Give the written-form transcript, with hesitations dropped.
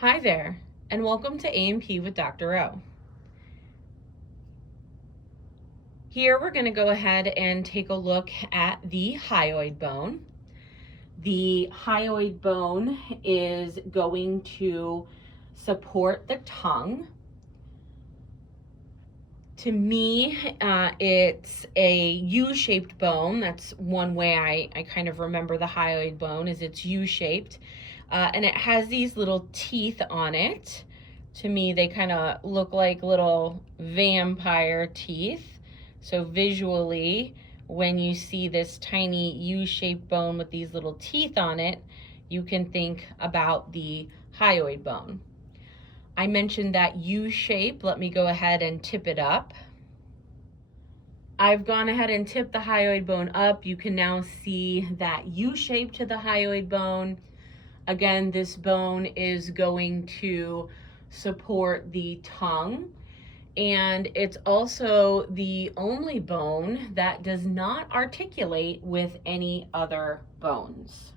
Hi there, and welcome to A&P with Dr. O. Here we're going to go ahead and take a look at the hyoid bone. The hyoid bone is going to support the tongue. To me, it's a U-shaped bone. That's one way I kind of remember the hyoid bone, is it's U-shaped. And it has these little teeth on it. To me, they kind of look like little vampire teeth. So visually, when you see this tiny U-shaped bone with these little teeth on it, you can think about the hyoid bone. I mentioned that U shape. Let me go ahead and tip it up. I've gone ahead and tipped the hyoid bone up. You can now see that U shape to the hyoid bone. Again, this bone is going to support the tongue, and it's also the only bone that does not articulate with any other bones.